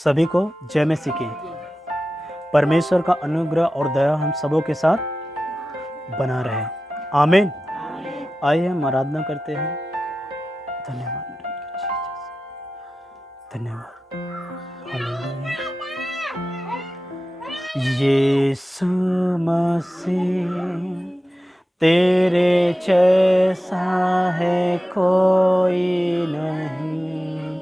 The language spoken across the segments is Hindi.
सभी को जय मसीह की। परमेश्वर का अनुग्रह और दया हम सबों के साथ बना रहे। आमीन। आइए हम आराधना करते हैं। धन्यवाद, धन्यवाद। हालेलुया। यीशु मसीह तेरे जैसा है कोई नहीं,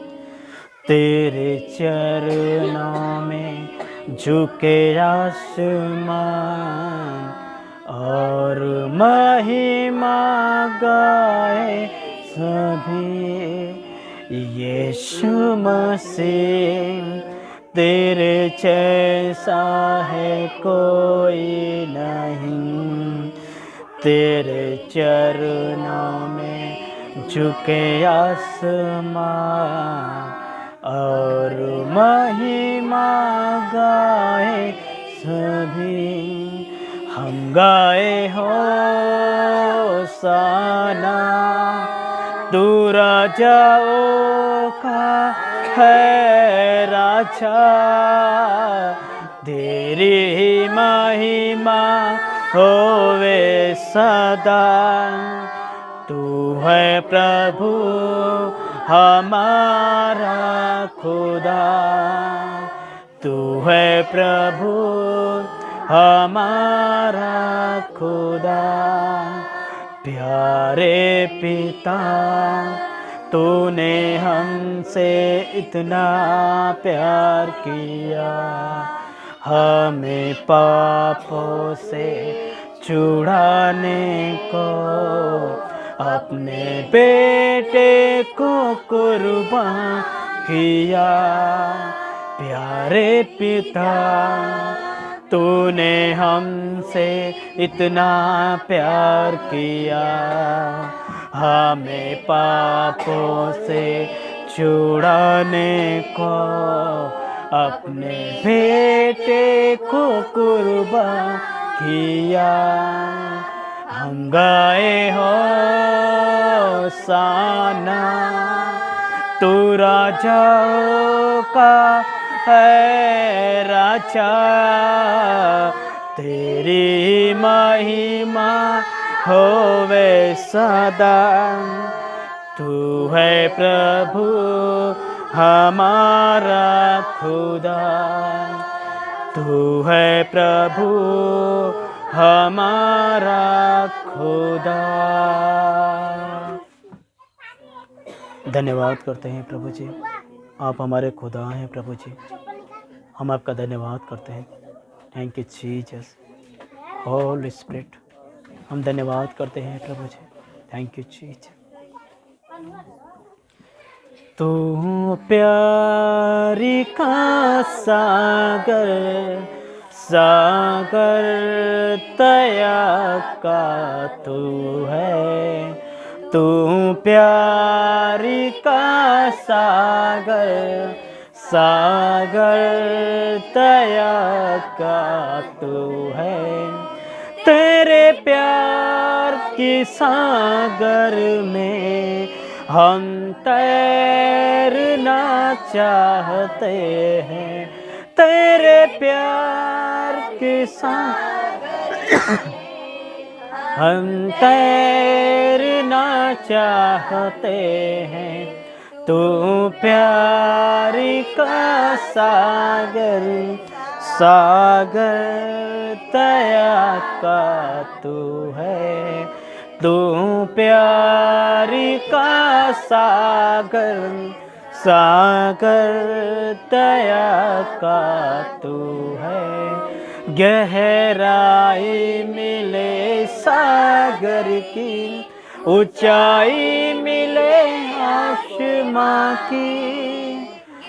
तेरे चरणों में झुके आसमान और महिमा गाए सभी। यीशु मसीह तेरे जैसा है कोई नहीं, तेरे चरणों में झुके आसमान और महिमा गाए सभी। हम गाए होसाना, तू राजाओं का है राजा, तेरी ही महिमा होवे सदा। तू है प्रभु हमारा खुदा, तू है प्रभु हमारा खुदा। प्यारे पिता, तूने हमसे इतना प्यार किया, हमें पापों से छुड़ाने को अपने बेटे को कुर्बान किया। प्यारे पिता, तूने हमसे इतना प्यार किया, हमें पापों से छुड़ाने को अपने बेटे को कुर्बान किया। हम गाए होसाना, तू राजाओं का है राजा, तेरी महिमा होवे सदा। तू है प्रभु हमारा खुदा, तू है प्रभु हमारा खुदा। धन्यवाद करते हैं प्रभु जी, आप हमारे खुदा हैं प्रभु जी। हम आपका धन्यवाद करते हैं। Thank you Jesus, holy spirit. हम धन्यवाद करते हैं प्रभु जी। Thank you Jesus. तू प्यारी का सागर, सागर दया का तू है। तू प्यारी का सागर, सागर दया का तू है। तेरे प्यार की सागर में हम तैरना चाहते हैं। तेरे प्यार के सागर हम तैरना चाहते हैं। तू प्यारी का सागर, सागर दया का तू है। तू प्यारी का सागर, सागर दया का तू है। गहराई मिले सागर की, ऊंचाई मिले आसमां की।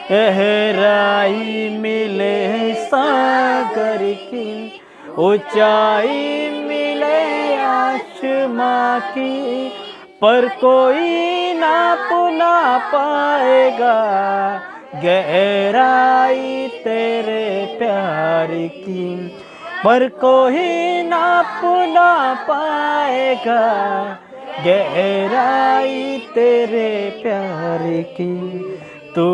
गहराई मिले सागर की, ऊंचाई मिले आसमां की। पर कोई नाप ना पाएगा गहराई तेरे प्यार की। पर कोई नाप ना पाएगा गहराई तेरे प्यार की। तू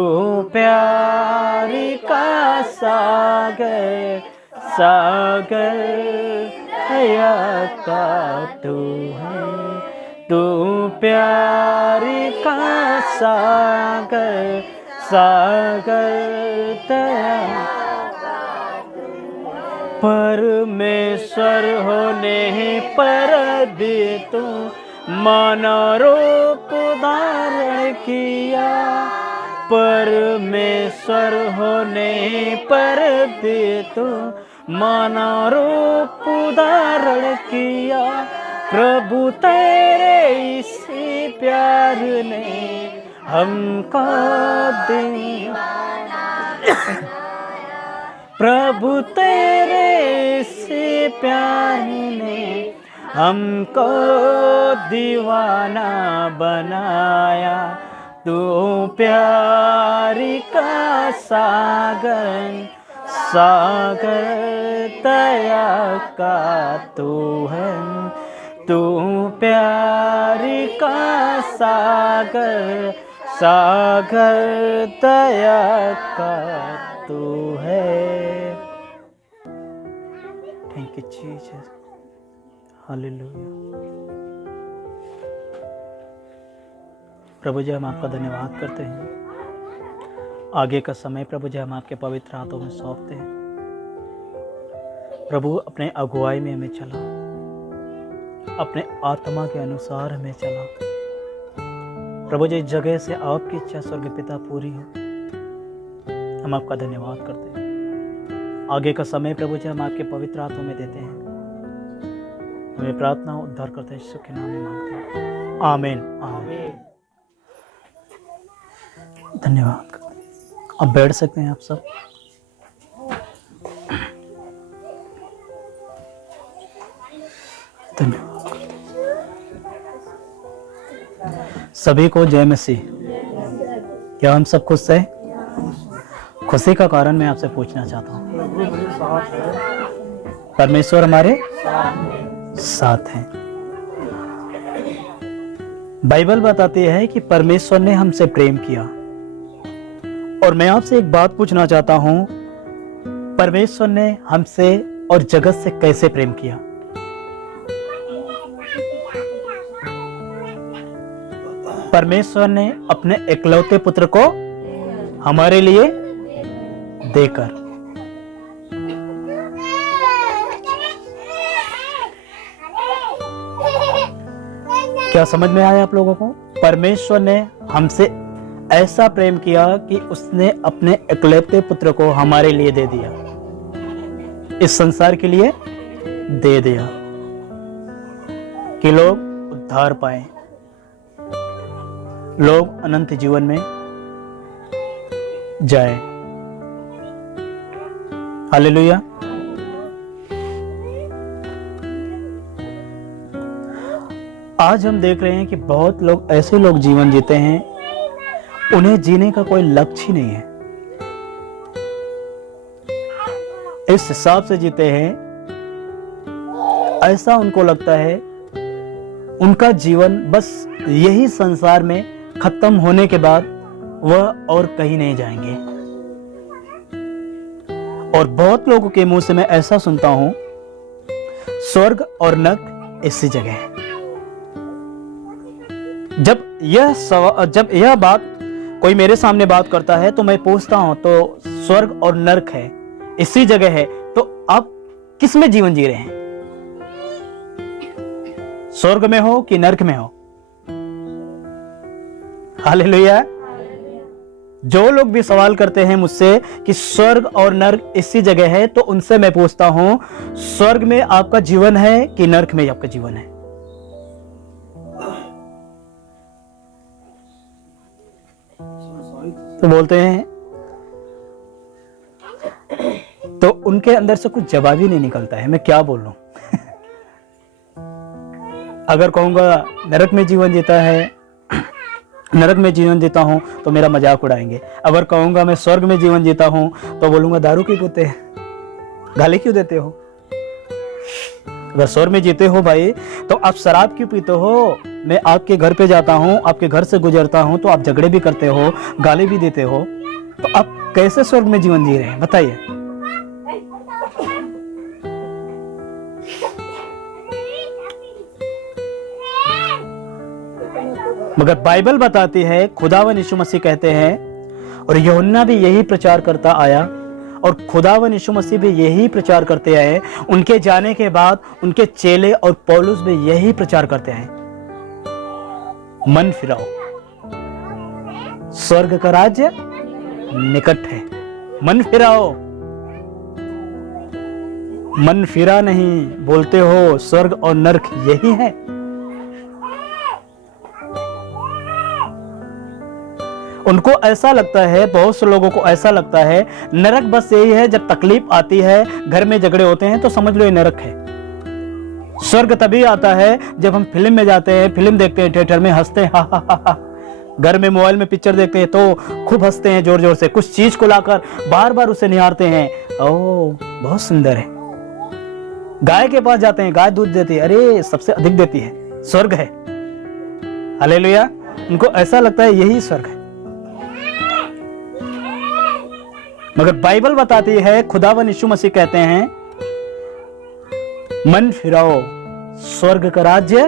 प्यार का सागर सागर दया का तू है, तू प्यारी का सागर सागर दया। परमेश्वर होने पर भी तू मानव रूप धारण किया, परमेश्वर होने पर भी तू मानव रूप धारण किया। प्रभु तेरे इसी प्यार ने हमको दीवाना, प्रभु तेरे इसी प्यार ने हमको दीवाना बनाया। तू प्यारी का सागर सागर दया का तू है, तू प्यारी का सागर सागर दया का तू है। Thank you Jesus, hallelujah. प्रभु जी हम आपका धन्यवाद करते हैं। आगे का समय प्रभु जी हम आपके पवित्र हाथों में सौंपते हैं। प्रभु अपने अगुवाई में हमें चला, अपने आत्मा के अनुसार हमें चला। प्रभु जी इस जगह से आपकी इच्छा स्वर्ग पिता पूरी हो, हम आपका धन्यवाद करते हैं। आगे का समय प्रभु जी हम आपके पवित्र हाथों में देते हैं। हमें प्रार्थना उद्धार करते हैं यीशु के नाम में मांगते हैं, आमीन आमीन। धन्यवाद। अब बैठ सकते हैं आप सब। धन्यवाद। सभी को जय मसीह। क्या हम सब खुश हैं? खुशी का कारण मैं आपसे पूछना चाहता हूँ। परमेश्वर हमारे साथ हैं। बाइबल बताती है कि परमेश्वर ने हमसे प्रेम किया। और मैं आपसे एक बात पूछना चाहता हूं, परमेश्वर ने हमसे और जगत से कैसे प्रेम किया? परमेश्वर ने अपने एकलौते पुत्र को हमारे लिए देकर। क्या समझ में आया आप लोगों को? परमेश्वर ने हमसे ऐसा प्रेम किया कि उसने अपने एकलौते पुत्र को हमारे लिए दे दिया, इस संसार के लिए दे दिया कि लोग उद्धार पाए, लोग अनंत जीवन में जाए। हालेलुया। आज हम देख रहे हैं कि बहुत लोग ऐसे लोग जीवन जीते हैं, उन्हें जीने का कोई लक्ष्य ही नहीं है। इस हिसाब से जीते हैं, ऐसा उनको लगता है उनका जीवन बस यही संसार में खत्म होने के बाद वह और कहीं नहीं जाएंगे। और बहुत लोगों के मुंह से मैं ऐसा सुनता हूं, स्वर्ग और नरक इसी जगह है। जब यह बात कोई मेरे सामने बात करता है तो मैं पूछता हूं, तो स्वर्ग और नरक है इसी जगह है, तो आप किस में जीवन जी रहे हैं? स्वर्ग में हो कि नरक में हो? हालेलुया। जो लोग भी सवाल करते हैं मुझसे कि स्वर्ग और नरक इसी जगह है, तो उनसे मैं पूछता हूं, स्वर्ग में आपका जीवन है कि नरक में आपका जीवन है? तो बोलते हैं, तो उनके अंदर से कुछ जवाब ही नहीं निकलता है, मैं क्या बोलूं। अगर कहूंगा नरक में जीवन जीता है, नरक में जीवन जीता हूं, तो मेरा मजाक उड़ाएंगे। अगर कहूंगा मैं स्वर्ग में जीवन जीता हूं, तो बोलूंगा दारू क्यों पीते हैं, गाली क्यों देते हो? अगर स्वर्ग में जीते हो भाई, तो आप शराब क्यों पीते हो? मैं आपके घर पे जाता हूं, आपके घर से गुजरता हूं, तो आप झगड़े भी करते हो, गाली भी देते हो, तो आप कैसे स्वर्ग में जीवन जी रहे हैं बताइए? मगर बाइबल बताती है, खुदावन यीशु मसीह कहते हैं, और यूहन्ना भी यही प्रचार करता आया और खुदावन यीशु मसीह भी यही प्रचार करते आए। उनके जाने के बाद उनके चेले और पौलुस भी यही प्रचार करते आए, मन फिराओ, स्वर्ग का राज्य निकट है। मन फिराओ, मन फिरा नहीं, बोलते हो स्वर्ग और नरक यही है। उनको ऐसा लगता है, बहुत से लोगों को ऐसा लगता है नरक बस यही है, जब तकलीफ आती है, घर में झगड़े होते हैं तो समझ लो ये नरक है। स्वर्ग तभी आता है जब हम फिल्म में जाते हैं, फिल्म देखते हैं, थिएटर में हंसते हैं, हा हा हा हा। घर में मोबाइल में पिक्चर देखते हैं तो खूब हंसते हैं जोर जोर से, कुछ चीज को लाकर बार बार उसे निहारते हैं, ओ बहुत सुंदर है। गाय के पास जाते हैं, गाय दूध देती है, अरे सबसे अधिक देती है, स्वर्ग है। हालेलुया। उनको ऐसा लगता है यही स्वर्ग है। मगर बाइबल बताती है, खुदावन यीशु मसीह कहते हैं, मन फिराओ, स्वर्ग का राज्य,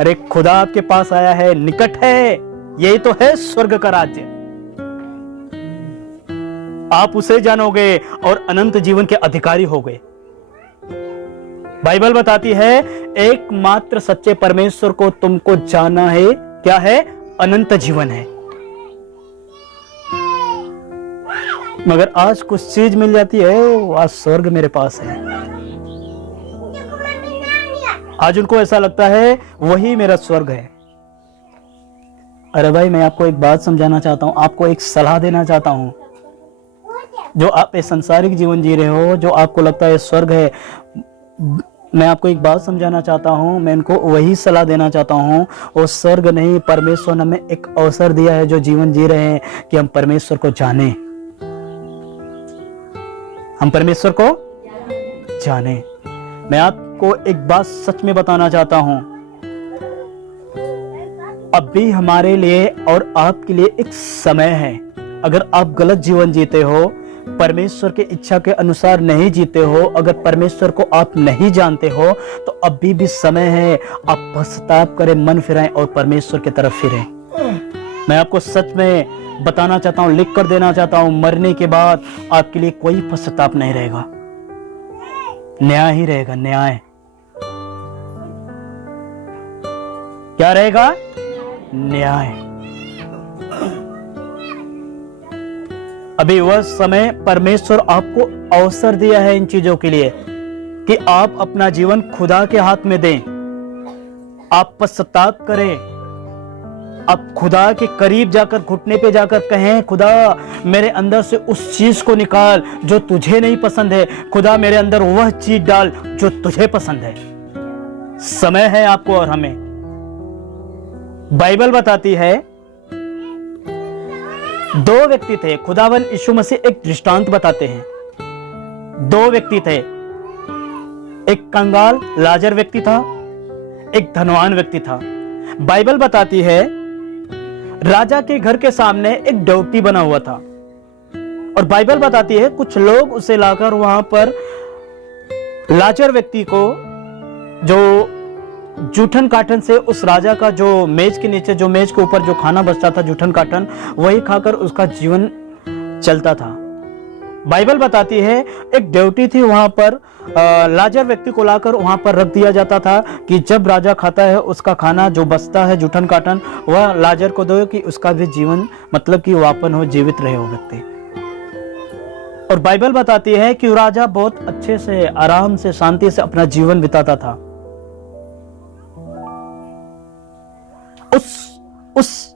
अरे खुदा आपके पास आया है, निकट है। यही तो है स्वर्ग का राज्य। आप उसे जानोगे और अनंत जीवन के अधिकारी हो गए। बाइबल बताती है, एकमात्र सच्चे परमेश्वर को तुमको जानना है, क्या है? अनंत जीवन है। मगर आज कुछ चीज मिल जाती है, आज स्वर्ग मेरे पास है। आज उनको ऐसा लगता है वही मेरा स्वर्ग है। अरे भाई, मैं आपको एक बात समझाना चाहता हूं, आपको एक सलाह देना चाहता हूं। जो आप ये संसारिक जीवन जी रहे हो, जो आपको लगता है स्वर्ग है, मैं आपको एक बात समझाना चाहता हूं, मैं इनको वही सलाह देना चाहता हूं। वो स्वर्ग नहीं, परमेश्वर ने हमें एक अवसर दिया है जो जीवन जी रहे हैं कि हम परमेश्वर को जाने, हम परमेश्वर को जाने। मैं आपको एक बात सच में बताना चाहता हूं, अभी हमारे लिए और आपके लिए एक समय है। अगर आप गलत जीवन जीते हो, परमेश्वर की इच्छा के अनुसार नहीं जीते हो, अगर परमेश्वर को आप नहीं जानते हो, तो अभी भी समय है। आप पश्चाताप करें, मन फिराएं और परमेश्वर की तरफ फिरें। मैं आपको सच में बताना चाहता हूं, लिख कर देना चाहता हूं, मरने के बाद आपके लिए कोई पश्चाताप नहीं रहेगा, न्याय ही रहेगा। न्याय क्या रहेगा? न्याय। अभी वह समय परमेश्वर आपको अवसर दिया है इन चीजों के लिए कि आप अपना जीवन खुदा के हाथ में दें, आप पश्चाताप करें, आप खुदा के करीब जाकर, घुटने पे जाकर कहें, खुदा मेरे अंदर से उस चीज को निकाल जो तुझे नहीं पसंद है, खुदा मेरे अंदर वह चीज डाल जो तुझे पसंद है। समय है आपको और हमें। बाइबल बताती है, दो व्यक्ति थे, खुदावन यीशु मसीह एक दृष्टांत बताते हैं। दो व्यक्ति थे, एक कंगाल लाजर व्यक्ति था, एक धनवान व्यक्ति था। बाइबल बताती है, राजा के घर के सामने एक ड्योटी बना हुआ था, और बाइबल बताती है कुछ लोग उसे लाकर वहां पर लाजर व्यक्ति को, जो जूठन काटन से उस राजा का जो मेज के नीचे, जो मेज के ऊपर जो खाना बचता था, जूठन काटन, वही खाकर उसका जीवन चलता था। बाइबल बताती है एक ड्यूटी थी वहां पर, लाजर व्यक्ति को लाकर वहां पर रख दिया जाता था कि जब राजा खाता है उसका खाना जो बचता है जूठन काटन, वह लाजर को दो कि उसका भी जीवन, मतलब कि वापन हो, जीवित रहे वो व्यक्ति। और बाइबल बताती है कि राजा बहुत अच्छे से, आराम से, शांति से अपना जीवन बिताता था। उस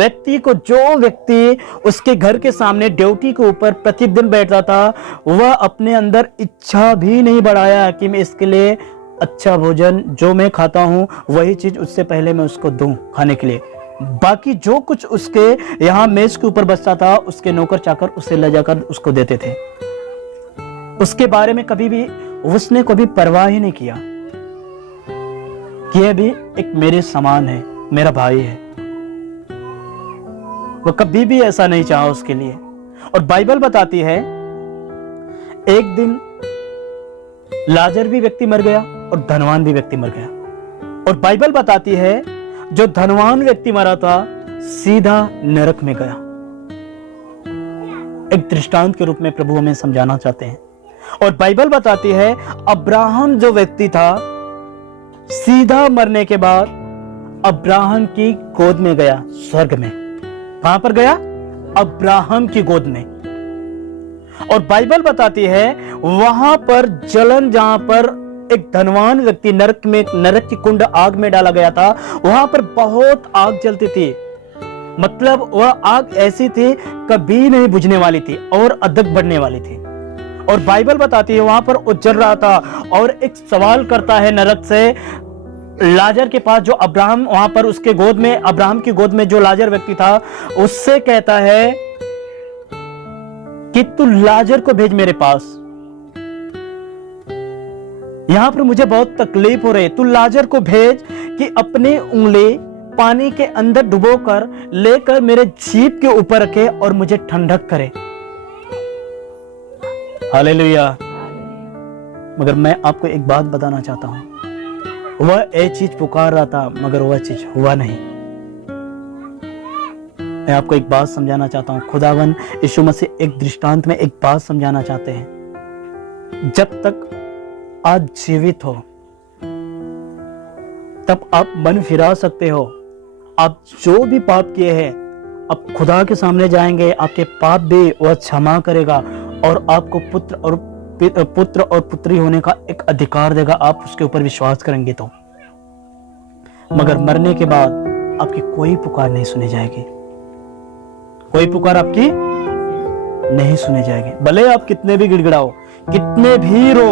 व्यक्ति को जो व्यक्ति उसके घर के सामने ड्यूटी के ऊपर प्रतिदिन बैठता था, वह अपने अंदर इच्छा भी नहीं बढ़ाया कि मैं इसके लिए अच्छा भोजन जो मैं खाता हूं वही चीज उससे पहले मैं उसको दूं खाने के लिए। बाकी जो कुछ उसके यहां मेज के ऊपर बचता था, उसके नौकर चाकर उसे ले जाकर उसको देते थे। उसके बारे में कभी भी उसने कभी परवाह ही नहीं किया कि यह भी एक मेरे समान है, मेरा भाई है। वो कभी भी ऐसा नहीं चाहा उसके लिए। और बाइबल बताती है एक दिन लाजर भी व्यक्ति मर गया और धनवान भी व्यक्ति मर गया, और बाइबल बताती है जो धनवान व्यक्ति मरा था सीधा नरक में गया। एक दृष्टांत के रूप में प्रभु हमें समझाना चाहते हैं। और बाइबल बताती है अब्राहम जो व्यक्ति था सीधा मरने के बाद अब्राहम की गोद में गया, स्वर्ग में। कहां पर गया? अब्राहम की गोद में। और बाइबल बताती है वहां पर जलन, जहां पर एक धनवान व्यक्ति नरक की कुंड आग में डाला गया था, वहां पर बहुत आग जलती थी। मतलब वह आग ऐसी थी कभी नहीं बुझने वाली थी और अधिक बढ़ने वाली थी। और बाइबल बताती है वहां पर वो जल रहा था और एक सवाल करता है नरक से लाजर के पास, जो अब्राहम वहां पर उसके गोद में, अब्राहम की गोद में जो लाजर व्यक्ति था, उससे कहता है कि तू लाजर को भेज मेरे पास, यहां पर मुझे बहुत तकलीफ हो रही, तू लाजर को भेज कि अपनी उंगली पानी के अंदर डुबोकर लेकर मेरे जीभ के ऊपर रखे और मुझे ठंडक करे। हालेलुया। मगर मैं आपको एक बात बताना चाहता हूं, वह एक चीज पुकार रहा था मगर वह चीज हुआ नहीं। मैं आपको एक बात समझाना चाहता हूं। खुदावन यीशु मसीह एक दृष्टांत में एक बात समझाना चाहते हैं। जब तक आप जीवित हो तब आप मन फिरा सकते हो। आप जो भी पाप किए हैं आप खुदा के सामने जाएंगे, आपके पाप भी वह क्षमा करेगा और आपको पुत्र और पुत्री होने का एक अधिकार देगा, आप उसके ऊपर विश्वास करेंगे तो। मगर मरने के बाद आपकी कोई पुकार नहीं सुनी जाएगी, कोई पुकार आपकी नहीं सुनी जाएगी। भले आप कितने भी गिड़गिड़ाओ, कितने भी रो,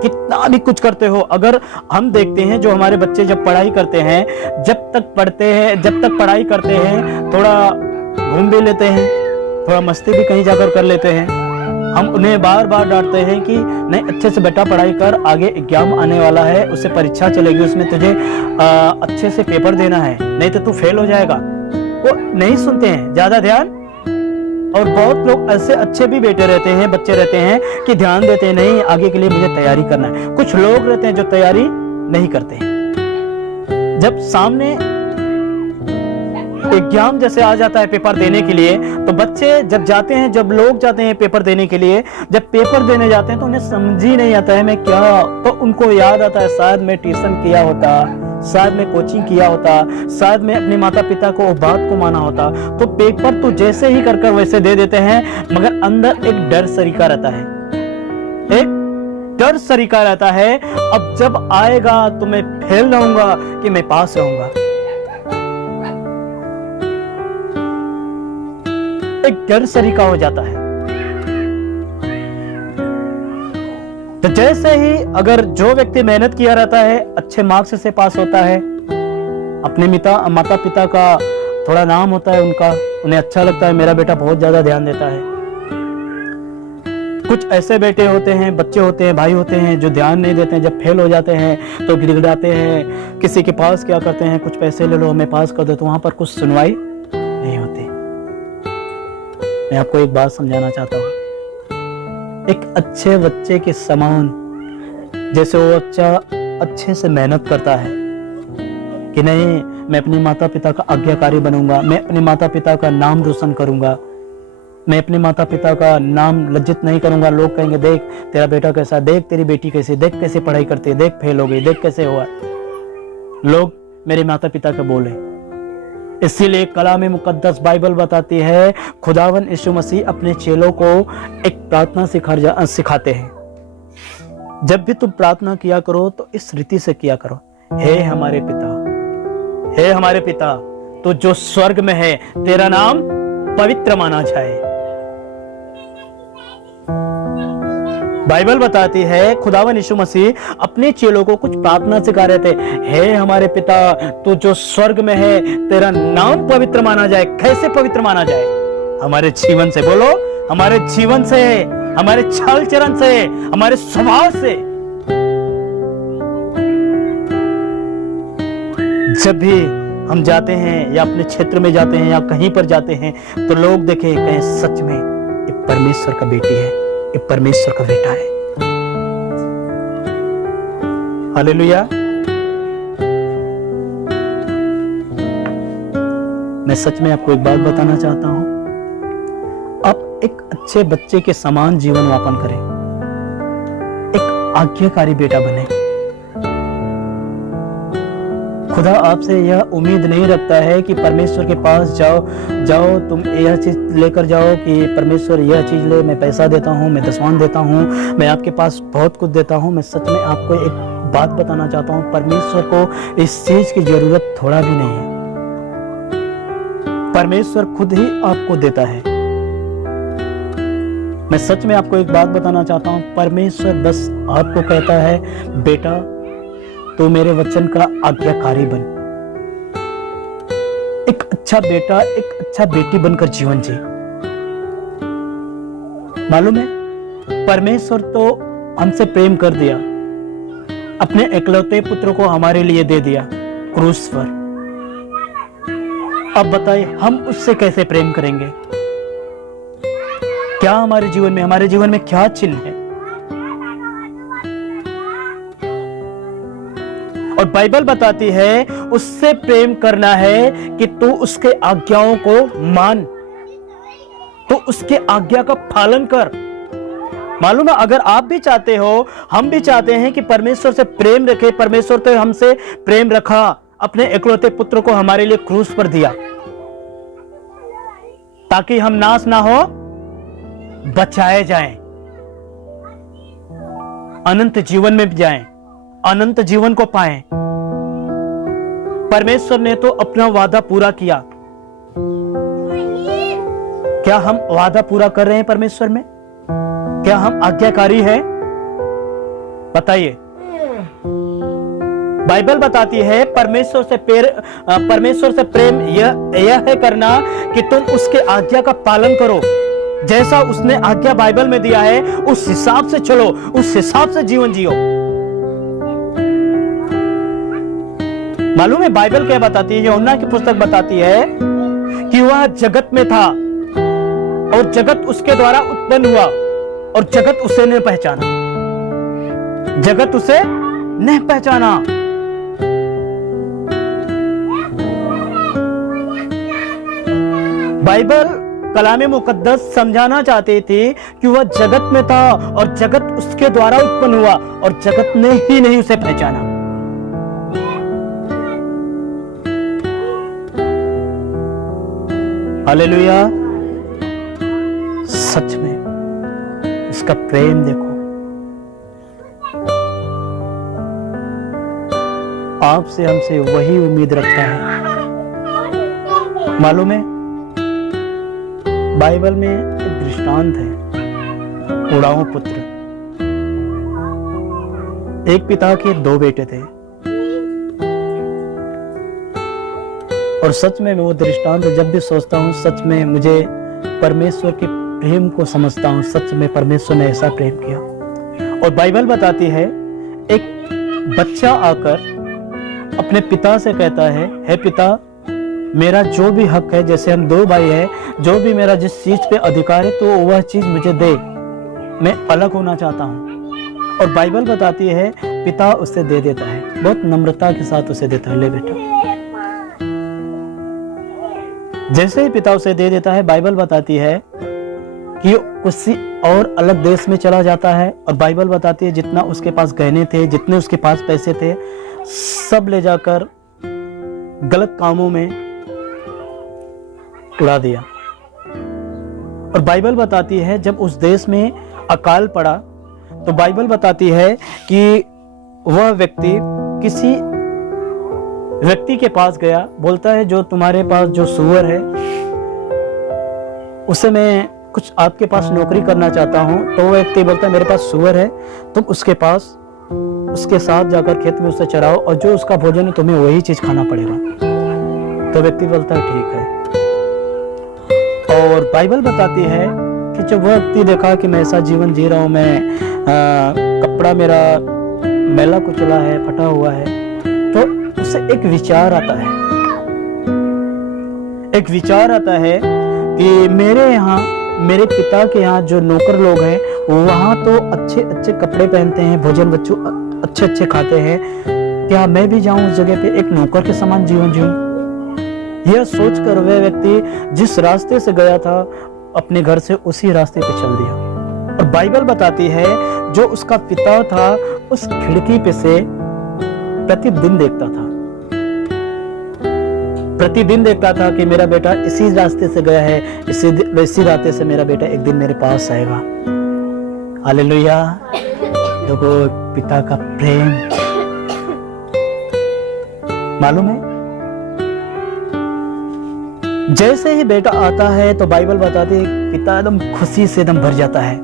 कितना भी कुछ करते हो। अगर हम देखते हैं जो हमारे बच्चे जब पढ़ाई करते हैं, जब तक पढ़ाई करते हैं, थोड़ा घूम भी लेते हैं, थोड़ा मस्ती भी कहीं जाकर कर लेते हैं, हम उन्हें बार बार डांटते हैं कि नहीं अच्छे से बेटा पढ़ाई कर, आगे एग्जाम आने वाला है, उससे परीक्षा चलेगी, उसमें तुझे अच्छे से पेपर देना है, नहीं तो तू फेल हो जाएगा। वो नहीं सुनते हैं ज्यादा ध्यान। और बहुत लोग ऐसे अच्छे भी बच्चे रहते हैं कि ध्यान देते हैं, नहीं आगे के लिए मुझे तैयारी करना है। कुछ लोग रहते हैं जो तैयारी नहीं करते हैं। जब सामने एग्जाम जैसे आ जाता है पेपर देने के लिए, तो बच्चे जब लोग जाते हैं पेपर देने के लिए, जब पेपर देने जाते हैं तो उन्हें समझ ही नहीं आता है मैं क्या, तो उनको याद आता है शायद मैं ट्यूशन किया होता, शायद मैं कोचिंग किया होता, शायद मैं अपने माता पिता को बात को माना होता। तो पेपर तो जैसे ही कर वैसे दे देते हैं, मगर अंदर एक डर सरीका रहता है, अब जब आएगा तो मैं फेल रहूंगा कि मैं पास रहूंगा। एक डर सरीका हो जाता है। तो जैसे ही अगर जो व्यक्ति मेहनत किया रहता है, अच्छे मार्क्स से पास होता है, अपने माता पिता का थोड़ा नाम होता है, उन्हें अच्छा लगता है मेरा बेटा बहुत ज्यादा ध्यान देता है। कुछ ऐसे बेटे होते हैं, बच्चे होते हैं, भाई होते हैं जो ध्यान नहीं देते हैं, जब फेल हो जाते हैं तो गिड़गिड़ाते हैं, किसी के पास क्या करते हैं, कुछ पैसे ले लो मैं पास कर दो, तो वहां पर कुछ सुनवाई नहीं होती। मैं आपको एक बात समझाना चाहता हूं, एक अच्छे बच्चे के समान जैसे वो बच्चा अच्छे से मेहनत करता है कि नहीं मैं अपने माता पिता का आज्ञाकारी बनूंगा, मैं अपने माता पिता का नाम रोशन करूंगा, मैं अपने माता पिता का नाम लज्जित नहीं करूंगा। लोग कहेंगे देख तेरा बेटा कैसा, देख तेरी बेटी कैसी, देख कैसे पढ़ाई करती है, देख फेल हो गई, देख कैसे हुआ, लोग मेरे माता पिता के बोले। इसीलिए कलाम मुकद्दस बाइबल बताती है खुदावन यीशु मसीह अपने चेलों को एक प्रार्थना सिखाते हैं। जब भी तुम प्रार्थना किया करो तो इस रीति से किया करो, हे हमारे पिता तो जो स्वर्ग में है, तेरा नाम पवित्र माना जाए। बाइबल बताती है खुदावन यीशु मसीह अपने चेलों को कुछ प्रार्थना सिखा रहे थे, हे हमारे पिता तू जो स्वर्ग में है, तेरा नाम पवित्र माना जाए। कैसे पवित्र माना जाए? हमारे जीवन से, बोलो हमारे जीवन से, हमारे चाल चलन से, हमारे स्वभाव से। जब भी हम जाते हैं या अपने क्षेत्र में जाते हैं या कहीं पर जाते हैं तो लोग देखें कहें सच में ये परमेश्वर का बेटी है, ये परमेश्वर का बेटा है। हालेलुया। मैं सच में आपको एक बात बताना चाहता हूं, आप एक अच्छे बच्चे के समान जीवन यापन करें, एक आज्ञाकारी बेटा बने। खुदा आपसे यह उम्मीद नहीं रखता है कि परमेश्वर के पास जाओ तुम यह चीज लेकर जाओ कि परमेश्वर यह चीज ले, मैं पैसा देता हूँ, मैं दसवान देता हूँ, मैं आपके पास बहुत कुछ देता हूँ। मैं सच में आपको एक बात बताना चाहता हूँ, परमेश्वर को इस चीज की जरूरत थोड़ा भी नहीं है। परमेश्वर खुद ही आपको देता है। मैं सच में आपको एक बात बताना चाहता हूँ, परमेश्वर बस आपको कहता है, बेटा तो मेरे वचन का आज्ञाकारी बन। एक अच्छा बेटा, एक अच्छा बेटी बनकर जीवन जी। मालूम है, परमेश्वर तो हमसे प्रेम कर दिया, अपने इकलौते पुत्र को हमारे लिए दे दिया क्रूस पर। अब बताइए हम उससे कैसे प्रेम करेंगे? क्या हमारे जीवन में क्या चिन्ह है? और बाइबल बताती है उससे प्रेम करना है कि तू उसके आज्ञाओं को मान, तो उसके आज्ञा का पालन कर। मालूम है, अगर आप भी चाहते हो, हम भी चाहते हैं कि परमेश्वर से प्रेम रखे, परमेश्वर तो हमसे प्रेम रखा, अपने इकलौते पुत्र को हमारे लिए क्रूस पर दिया ताकि हम नाश ना हो, बचाए जाएं, अनंत जीवन में जाएं, अनंत जीवन को पाएं। परमेश्वर ने तो अपना वादा पूरा किया। क्या हम वादा पूरा कर रहे हैं परमेश्वर में? क्या हम आज्ञाकारी हैं? बताइए। बाइबल बताती है परमेश्वर से प्रेम यह है करना कि तुम उसके आज्ञा का पालन करो। जैसा उसने आज्ञा बाइबल में दिया है उस हिसाब से चलो, उस हिसाब से जीवन जियो। मालूम है बाइबल क्या बताती है? यूहन्ना की पुस्तक बताती है कि वह जगत में था और जगत उसके द्वारा उत्पन्न हुआ और जगत उसे नहीं पहचाना। जगत उसे नहीं पहचाना। बाइबल कलामे मुकद्दस समझाना चाहती थी कि वह जगत में था और जगत उसके द्वारा उत्पन्न हुआ और जगत ने ही नहीं उसे पहचाना। हालेलुया। सच में इसका प्रेम देखो। आपसे हमसे वही उम्मीद रखता है। मालूम है बाइबल में एक दृष्टांत है, उड़ाऊ पुत्र। एक पिता के दो बेटे थे और सच में मैं वो दृष्टांत जब भी सोचता हूँ, सच में मुझे परमेश्वर के प्रेम को समझता हूँ। सच में परमेश्वर ने ऐसा प्रेम किया। और बाइबल बताती है एक बच्चा आकर अपने पिता से कहता है, हे पिता, मेरा जो भी हक है, जैसे हम दो भाई हैं, जो भी मेरा जिस चीज पे अधिकार है तो वह चीज मुझे दे, मैं अलग होना चाहता हूँ। और बाइबल बताती है पिता उसे दे देता है, बहुत नम्रता के साथ उसे देता है, ले बेटा। जैसे ही पिता उसे दे देता है, बाइबल बताती है कि किसी और अलग देश में चला जाता है। और बाइबल बताती है जितना उसके पास गहने थे, जितने उसके पास पैसे थे, सब ले जाकर गलत कामों में उड़ा दिया। और बाइबल बताती है जब उस देश में अकाल पड़ा तो बाइबल बताती है कि वह व्यक्ति किसी व्यक्ति के पास गया, बोलता है जो तुम्हारे पास जो सूअर है उसे मैं कुछ आपके पास नौकरी करना चाहता हूं। तो वो व्यक्ति बोलता है मेरे पास सूअर है, तुम उसके साथ जाकर खेत में उसे चराओ और जो उसका भोजन है तुम्हें वही चीज खाना पड़ेगा। तो व्यक्ति बोलता है ठीक है। और बाइबल बताती है कि जब वह व्यक्ति देखा कि मैं ऐसा जीवन जी रहा हूं, मैं कपड़ा मेरा मैला कुचला है, फटा हुआ है, तो उसे एक विचार आता है कि मेरे पिता के यहाँ जो नौकर लोग हैं वहां तो अच्छे अच्छे कपड़े पहनते हैं, भोजन बच्चों अच्छे अच्छे खाते हैं, क्या मैं भी जाऊं उस जगह पे एक नौकर के समान जीवन जीऊं? यह सोचकर वह व्यक्ति जिस रास्ते से गया था अपने घर से उसी रास्ते पे चल दिया। और बाइबल बताती है जो उसका पिता था उस खिड़की पे से प्रतिदिन देखता था कि मेरा बेटा इसी रास्ते से गया है, इसी रास्ते से मेरा बेटा एक दिन मेरे पास आएगा। हालेलुया। देखो पिता का प्रेम मालूम है, जैसे ही बेटा आता है तो बाइबल बताती है पिता एकदम खुशी से एकदम भर जाता है,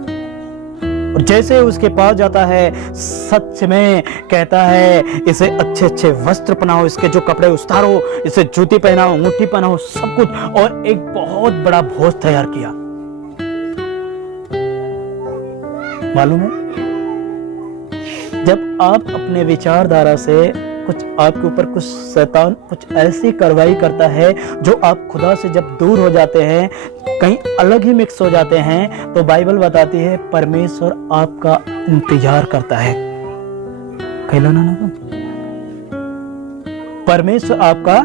और जैसे उसके पास जाता है सच में कहता है इसे अच्छे अच्छे वस्त्र पहनाओ, इसके जो कपड़े उतारो, इसे जूती पहनाओ, अंगूठी पहनाओ, सब कुछ, और एक बहुत बड़ा भोज तैयार किया। मालूम है जब आप अपने विचारधारा से कुछ आपके ऊपर कुछ शैतान कुछ ऐसी कार्रवाई करता है जो आप खुदा से जब दूर हो जाते हैं, कहीं अलग ही मिक्स हो जाते हैं, तो बाइबल बताती है परमेश्वर आपका इंतजार करता है। कहलो ना परमेश्वर आपका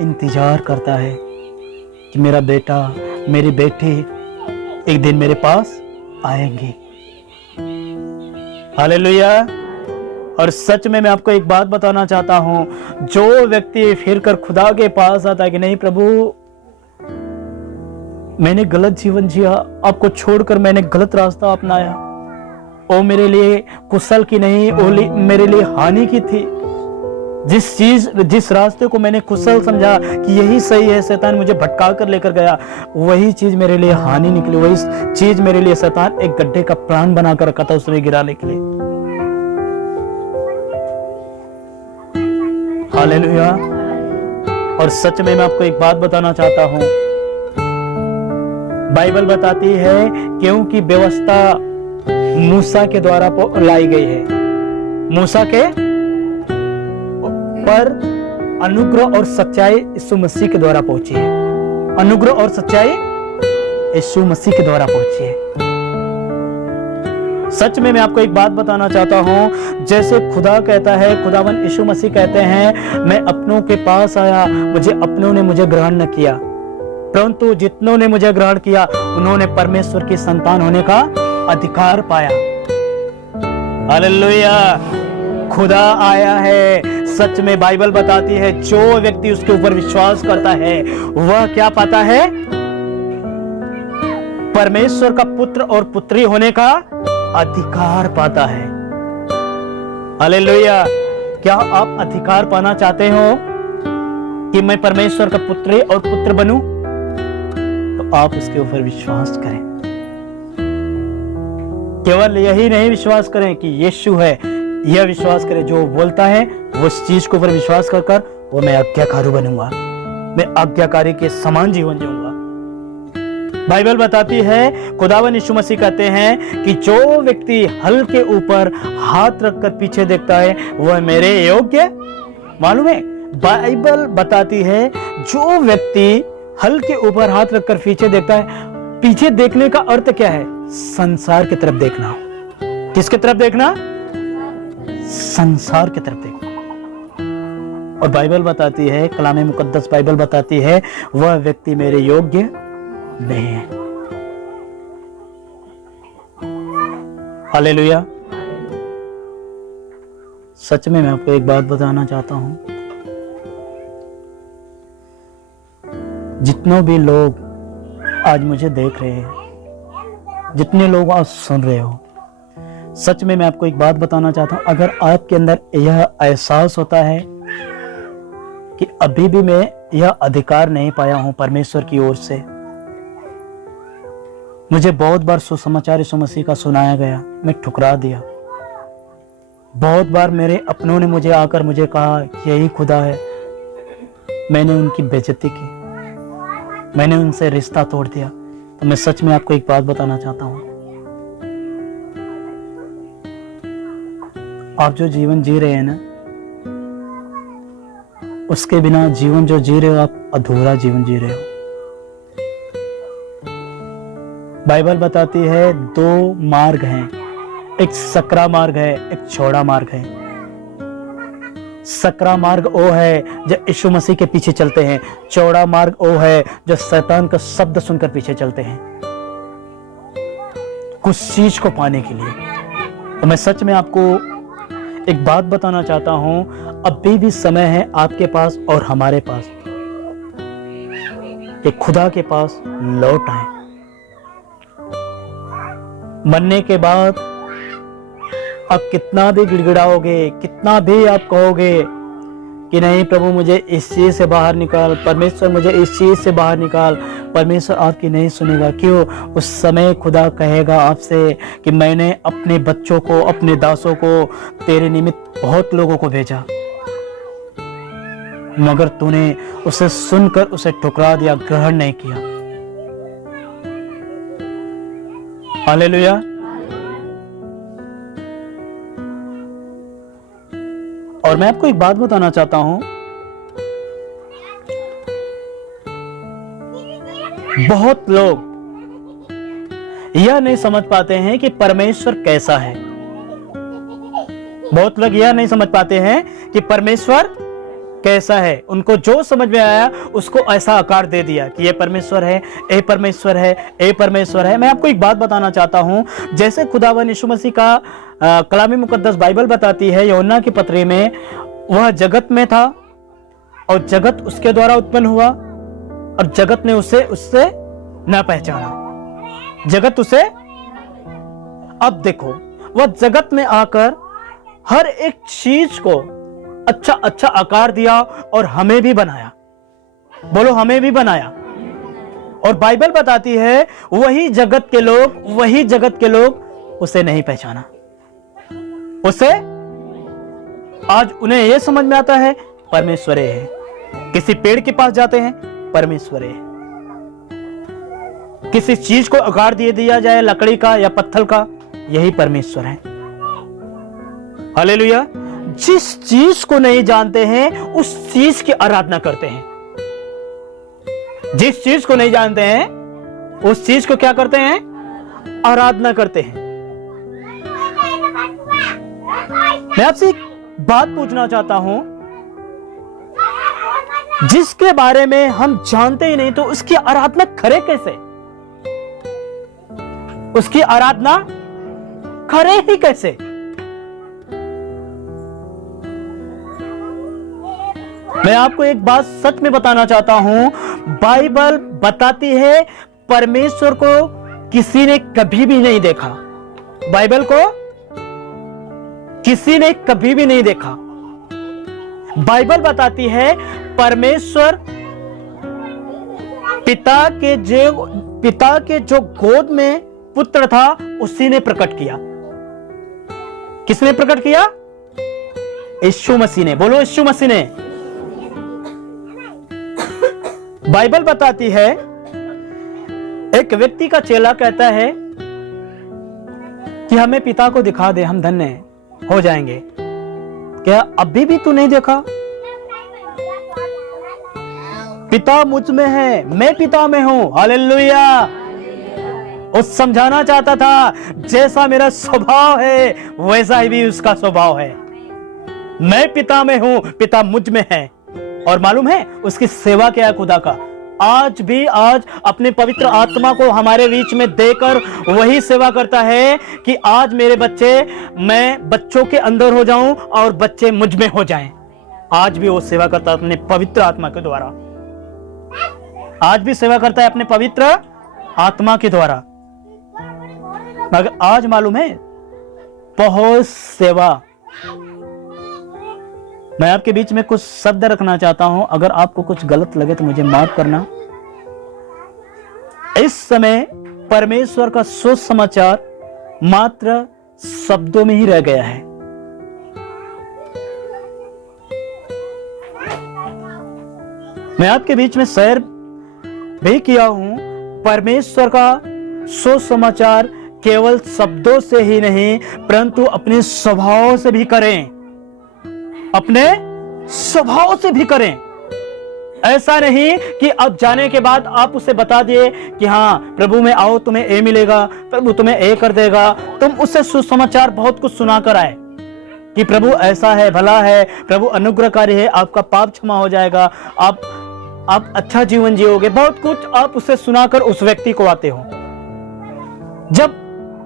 इंतजार करता है कि मेरा बेटा मेरी बेटी एक दिन मेरे पास आएंगी। हालेलुया। और सच में मैं आपको एक बात बताना चाहता हूं, जो व्यक्ति फिर कर खुदा के पास आता है कि नहीं प्रभु मैंने गलत जीवन जिया, आपको छोड़कर मैंने गलत रास्ता अपनाया, वो मेरे लिए कुशल की नहीं, वो मेरे लिए हानि की थी। जिस रास्ते को मैंने कुशल समझा कि यही सही है, शैतान मुझे भटका कर लेकर गया, वही चीज मेरे लिए हानि निकली, वही चीज मेरे लिए शैतान एक गड्ढे का प्लान बनाकर रखा था उसमें गिराने के लिए। हालेलुया। और सच में मैं आपको एक बात बताना चाहता हूं, बाइबल बताती है क्योंकि व्यवस्था मूसा के द्वारा लाई गई है, मूसा के पर अनुग्रह और सच्चाई यीशु मसीह के द्वारा पहुंची है। अनुग्रह और सच्चाई यीशु मसीह के द्वारा पहुंची है। सच में मैं आपको एक बात बताना चाहता हूं, जैसे खुदा कहता है, खुदावन यीशु मसीह कहते हैं मैं अपनों के पास आया, मुझे अपनों ने मुझे ग्रहण न किया, परंतु जितनों ने मुझे ग्रहण किया उन्होंने परमेश्वर की संतान होने का अधिकार पाया। हालेलुया। खुदा आया है। सच में बाइबल बताती है जो व्यक्ति उसके ऊपर विश्वास करता है वह क्या पाता है? परमेश्वर का पुत्र और पुत्री होने का अधिकार पाता है। हालेलुया। क्या आप अधिकार पाना चाहते हो कि मैं परमेश्वर का पुत्री और पुत्र बनूं? तो आप उसके ऊपर विश्वास करें। केवल यही नहीं विश्वास करें कि यीशु है, यह विश्वास करें जो बोलता है वो उस चीज के ऊपर विश्वास कर वो मैं आज्ञाकारी बनूंगा, मैं आज्ञाकारी के समान जीवन जीऊंगा। बाइबल बताती है, खुदावन यीशु मसीह कहते हैं कि जो व्यक्ति हल के ऊपर हाथ रखकर पीछे देखता है वह मेरे योग्य। मालूम है बाइबल बताती है जो व्यक्ति हल के ऊपर हाथ रखकर पीछे देखता है, पीछे देखने का अर्थ क्या है? संसार की तरफ देखना। किसकी तरफ देखना? संसार की तरफ देखना। और बाइबल बताती है, कलाम मुकद्दस बाइबल बताती है वह व्यक्ति मेरे योग्य नहीं है। हालेलुया। सच में मैं आपको एक बात बताना चाहता हूं, जितने भी लोग आज मुझे देख रहे हैं, जितने लोग आज सुन रहे हो, सच में मैं आपको एक बात बताना चाहता हूं, अगर आपके अंदर यह एहसास होता है कि अभी भी मैं यह अधिकार नहीं पाया हूं परमेश्वर की ओर से, मुझे बहुत बार सुसमाचार यीशु मसीह का सुनाया गया, मैं ठुकरा दिया। बहुत बार मेरे अपनों ने मुझे आकर मुझे कहा यही खुदा है, मैंने उनकी बेइज्जती की, मैंने उनसे रिश्ता तोड़ दिया। तो मैं सच में आपको एक बात बताना चाहता हूं, आप जो जीवन जी रहे हैं ना, उसके बिना जीवन जो जी रहे हो आप अधूरा जीवन जी रहे हो। बाइबल बताती है दो मार्ग हैं, एक सकरा मार्ग है, एक चौड़ा मार्ग है। सकरा मार्ग वो है जो यीशु मसीह के पीछे चलते हैं, चौड़ा मार्ग वो है जो शैतान का शब्द सुनकर पीछे चलते हैं कुछ चीज को पाने के लिए। तो मैं सच में आपको एक बात बताना चाहता हूं, अभी भी समय है आपके पास और हमारे पास कि खुदा के पास लौट आए। मरने के बाद आप कितना भी गिड़गिड़ाओगे, कितना भी आप कहोगे कि नहीं प्रभु मुझे इस चीज से बाहर निकाल, परमेश्वर मुझे इस चीज से बाहर निकाल, परमेश्वर आपकी नहीं सुनेगा। क्यों? उस समय खुदा कहेगा आपसे कि मैंने अपने बच्चों को, अपने दासों को तेरे निमित्त बहुत लोगों को भेजा, मगर तूने उसे सुनकर उसे ठुकरा दिया, ग्रहण नहीं किया। हालेलुया। और मैं आपको एक बात बताना चाहता हूं, बहुत लोग यह नहीं समझ पाते हैं कि परमेश्वर कैसा है। बहुत लोग यह नहीं समझ पाते हैं कि परमेश्वर कैसा है। उनको जो समझ में आया उसको ऐसा आकार दे दिया कि ये परमेश्वर है, ए परमेश्वर है, ए परमेश्वर है। मैं आपको एक बात बताना चाहता हूं, जैसे खुदावन यीशु मसीह का कलामी मुकद्दस बाइबल बताती है यूहन्ना की पत्री में, वह जगत में था और जगत उसके द्वारा उत्पन्न हुआ और जगत ने उसे उससे न पहचाना। जगत उसे, अब देखो, वह जगत में आकर हर एक चीज को अच्छा अच्छा आकार दिया और हमें भी बनाया। बोलो, हमें भी बनाया। और बाइबल बताती है वही जगत के लोग उसे नहीं पहचाना। उसे आज उन्हें यह समझ में आता है परमेश्वर है। किसी पेड़ के पास जाते हैं, परमेश्वर है। किसी चीज को आकार दिया जाए, लकड़ी का या पत्थर का, यही परमेश्वर है। हालेलुया। जिस चीज को नहीं जानते हैं उस चीज की आराधना करते हैं। जिस चीज को नहीं जानते हैं उस चीज को क्या करते हैं? आराधना करते हैं। मैं आपसे एक बात पूछना चाहता हूं, जिसके बारे में हम जानते ही नहीं तो उसकी आराधना करे कैसे? उसकी आराधना करे ही कैसे? मैं आपको एक बात सच में बताना चाहता हूं, बाइबल बताती है परमेश्वर को किसी ने कभी भी नहीं देखा। बाइबल को किसी ने कभी भी नहीं देखा। बाइबल बताती है परमेश्वर पिता के जो गोद में पुत्र था उसी ने प्रकट किया। किसने प्रकट किया? यीशु मसीह ने। बोलो, यीशु मसीह ने। बाइबल बताती है एक व्यक्ति का चेला कहता है कि हमें पिता को दिखा दे, हम धन्य हो जाएंगे। क्या अभी भी तू नहीं देखा? पिता मुझ में है, मैं पिता में हूं। हालेलुया। वो समझाना चाहता था जैसा मेरा स्वभाव है वैसा ही भी उसका स्वभाव है। मैं पिता में हूं, पिता मुझ में है। और मालूम है उसकी सेवा क्या है खुदा का? आज अपने पवित्र आत्मा को हमारे बीच में देकर वही सेवा करता है कि आज मेरे बच्चे, मैं बच्चों के अंदर हो जाऊं और बच्चे मुझ में हो जाएं। आज भी वो सेवा करता है अपने पवित्र आत्मा के द्वारा। आज भी सेवा करता है अपने पवित्र आत्मा के द्वारा। मगर आज मालूम है बहुत सेवा। मैं आपके बीच में कुछ शब्द रखना चाहता हूं, अगर आपको कुछ गलत लगे तो मुझे माफ करना। इस समय परमेश्वर का सुसमाचार मात्र शब्दों में ही रह गया है। मैं आपके बीच में शेयर भी किया हूं, परमेश्वर का सुसमाचार केवल शब्दों से ही नहीं परंतु अपने स्वभाव से भी करें। अपने स्वभाव से भी करें। ऐसा नहीं कि अब जाने के बाद आप उसे बता दिए कि हाँ प्रभु में आओ, तुम्हें ये मिलेगा, प्रभु तुम्हें ये कर देगा, तुम उससे सुसमाचार बहुत कुछ सुना कर आए। कि प्रभु ऐसा है, भला है, प्रभु अनुग्रहकारी है, आपका पाप क्षमा हो जाएगा, आप अच्छा जीवन जियोगे, बहुत कुछ आप उसे सुनाकर उस व्यक्ति को आते हो। जब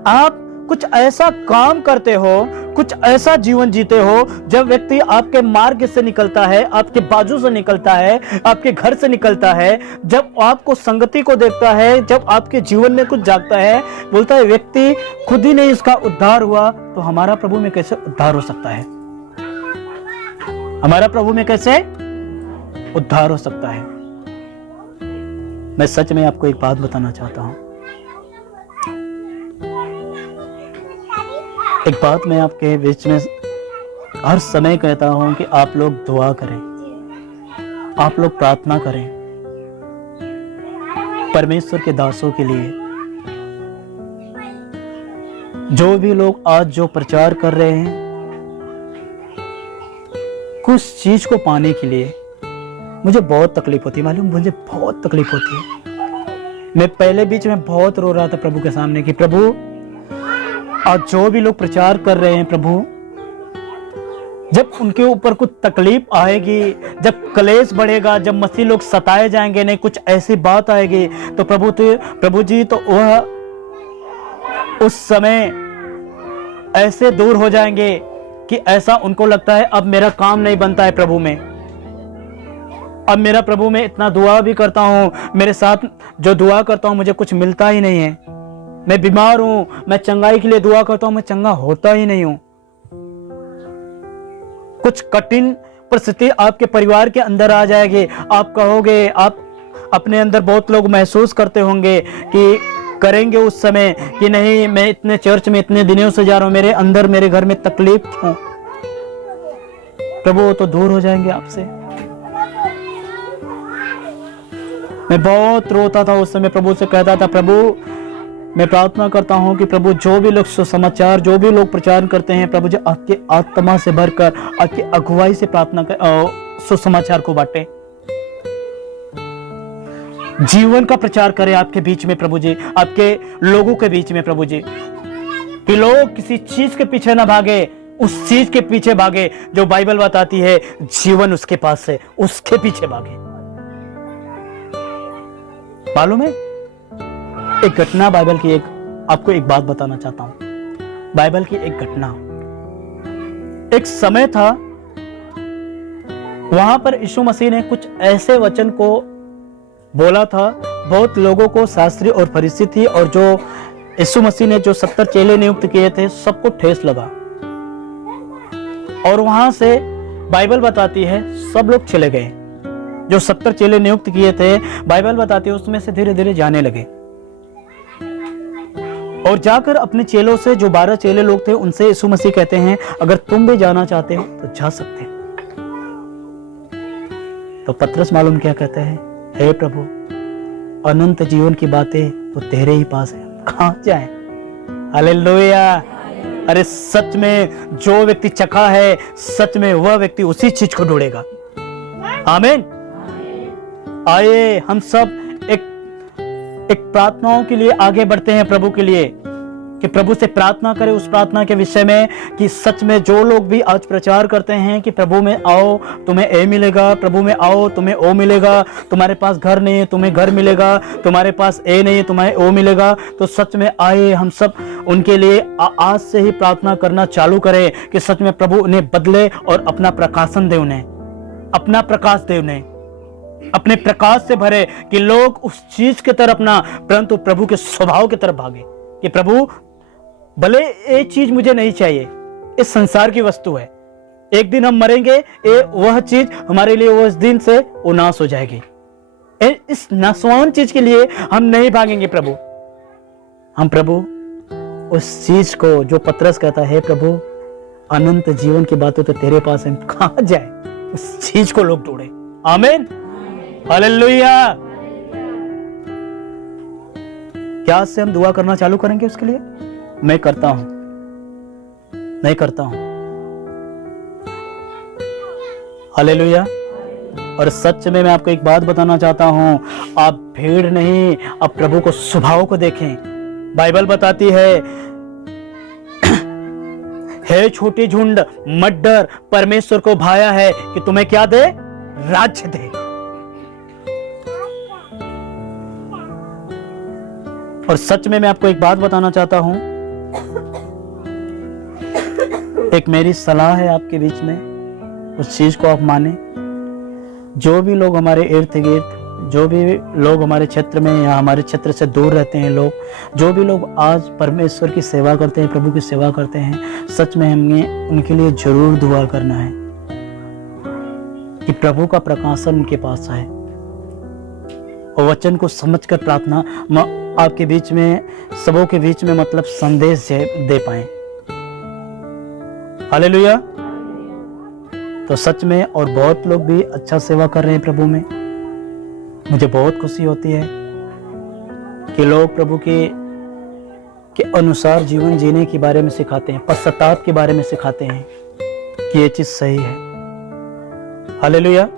आप कुछ ऐसा काम करते हो, कुछ ऐसा जीवन जीते हो, जब व्यक्ति आपके मार्ग से निकलता है, आपके बाजू से निकलता है, आपके घर से निकलता है, जब आपको संगति को देखता है, जब आपके जीवन में कुछ जागता है, बोलता है व्यक्ति खुद ही नहीं इसका उद्धार हुआ, तो हमारा प्रभु में कैसे उद्धार हो सकता है? हमारा प्रभु में कैसे उद्धार हो सकता है? मैं सच में आपको एक बात बताना चाहता हूं। एक बात मैं आपके बीच में हर समय कहता हूं कि आप लोग दुआ करें, आप लोग प्रार्थना करें परमेश्वर के दासों के लिए। जो भी लोग आज जो प्रचार कर रहे हैं कुछ चीज को पाने के लिए, मुझे बहुत तकलीफ होती है, मालूम, मुझे बहुत तकलीफ होती है। मैं पहले बीच में बहुत रो रहा था प्रभु के सामने कि प्रभु आज जो भी लोग प्रचार कर रहे हैं प्रभु, जब उनके ऊपर कुछ तकलीफ आएगी, जब कलेश बढ़ेगा, जब मसीह लोग सताए जाएंगे, नहीं कुछ ऐसी बात आएगी, तो प्रभु जी तो वह उस समय ऐसे दूर हो जाएंगे कि ऐसा उनको लगता है अब मेरा काम नहीं बनता है प्रभु में, अब मेरा प्रभु में इतना दुआ भी करता हूं, मेरे साथ जो दुआ करता हूं मुझे कुछ मिलता ही नहीं है, मैं बीमार हूं, मैं चंगाई के लिए दुआ करता हूं, मैं चंगा होता ही नहीं हूं। कुछ कठिन परिस्थिति आपके परिवार के अंदर आ जाएगी, आप कहोगे, आप अपने अंदर बहुत लोग महसूस करते होंगे कि करेंगे उस समय कि नहीं मैं इतने चर्च में इतने दिनों से जा रहा हूं, मेरे अंदर मेरे घर में तकलीफ क्यों? प्रभु तो दूर हो जाएंगे आपसे। मैं बहुत रोता था उस समय, प्रभु से कहता था प्रभु मैं प्रार्थना करता हूं कि प्रभु जो भी लोग सुसमाचार, जो भी लोग प्रचार करते हैं प्रभु जी आपके आत्मा से भरकर आपकी अगुवाई से प्रार्थना कर सुसमाचार को बांटे, जीवन का प्रचार करें आपके बीच में प्रभु जी, आपके लोगों के बीच में प्रभु जी, कि लोग किसी चीज के पीछे ना भागे, उस चीज के पीछे भागे जो बाइबल बताती है जीवन उसके पास है, उसके पीछे भागे। मालूम है एक घटना बाइबल की, आपको एक बात बताना चाहता हूं, बाइबल की एक घटना। एक समय था वहां पर यीशु मसीह ने कुछ ऐसे वचन को बोला था, बहुत लोगों को शास्त्री और फरीसी थी, और जो यीशु मसीह ने जो 70 चेले नियुक्त किए थे सबको ठेस लगा, और वहां से बाइबल बताती है सब लोग चले गए। जो 70 चेले नियुक्त किए थे बाइबल बताती है उसमें से धीरे धीरे जाने लगे, और जाकर अपने चेलों से, जो 12 चेले लोग थे उनसे यीशु मसीह कहते हैं अगर तुम भी जाना चाहते हो तो जा सकते हैं। तो पतरस मालूम क्या कहते हैं, हे प्रभु अनंत जीवन की बातें तो तेरे ही पास है, कहां जाए? हालेलुया। अरे सच में जो व्यक्ति चखा है, सच में वह व्यक्ति उसी चीज को ढूंढेगा। आमीन। आइए हम सब एक प्रार्थनाओं के लिए आगे बढ़ते हैं प्रभु के लिए, कि प्रभु से प्रार्थना करें उस प्रार्थना के विषय में कि सच में जो लोग भी आज प्रचार करते हैं कि प्रभु में आओ तुम्हें ए मिलेगा, प्रभु में आओ तुम्हें ओ मिलेगा, तुम्हारे पास घर नहीं है तुम्हें घर मिलेगा, तुम्हारे पास ए नहीं है तुम्हें ओ मिलेगा, तो सच में आए हम सब उनके लिए आज से ही प्रार्थना करना चालू करें कि सच में प्रभु उन्हें बदले और अपना प्रकाशन दे, उन्हें अपना प्रकाश दे, उन्हें अपने प्रकाश से भरे, कि लोग उस चीज की तरफ ना परंतु प्रभु के स्वभाव की तरफ भागे, कि प्रभु भले ये चीज मुझे नहीं चाहिए, इस संसार की वस्तु है, एक दिन हम मरेंगे, वह चीज हमारे लिए उस दिन से वो नाश हो जाएगी, इस नाशवान चीज के लिए हम नहीं भागेंगे प्रभु। हम प्रभु उस चीज को जो पतरस कहता है प्रभु अनंत जीवन की बातें तो तेरे पास है, कहां जाए, उस चीज को लोग ढूंढे। आमीन। हालेलुया। क्या से हम दुआ करना चालू करेंगे उसके लिए? मैं करता हूं। हालेलुया। और सच में मैं आपको एक बात बताना चाहता हूं, आप भीड़ नहीं, आप प्रभु को स्वभाव को देखें। बाइबल बताती है हे छोटी झुंड मत डर, परमेश्वर को भाया है कि तुम्हें क्या दे, राज्य दे। और सच में मैं आपको एक बात बताना चाहता हूं, एक मेरी सलाह है आपके बीच में, उस चीज को आप माने। जो भी लोग हमारे इर्द गिर्द, जो भी लोग हमारे क्षेत्र में या हमारे क्षेत्र से दूर रहते हैं लोग, जो भी लोग आज परमेश्वर की सेवा करते हैं, प्रभु की सेवा करते हैं, सच में हमें उनके लिए जरूर दुआ करना है कि प्रभु का प्रकाशन उनके पास आए और वचन को समझकर प्रार्थना आपके बीच में, सबों के बीच में मतलब संदेश दे पाए। हालेलुया। तो सच में और बहुत लोग भी अच्छा सेवा कर रहे हैं प्रभु में। मुझे बहुत खुशी होती है कि लोग प्रभु के अनुसार जीवन जीने के बारे में सिखाते हैं, पश्चाताप के बारे में सिखाते हैं कि ये चीज सही है। हालेलुया।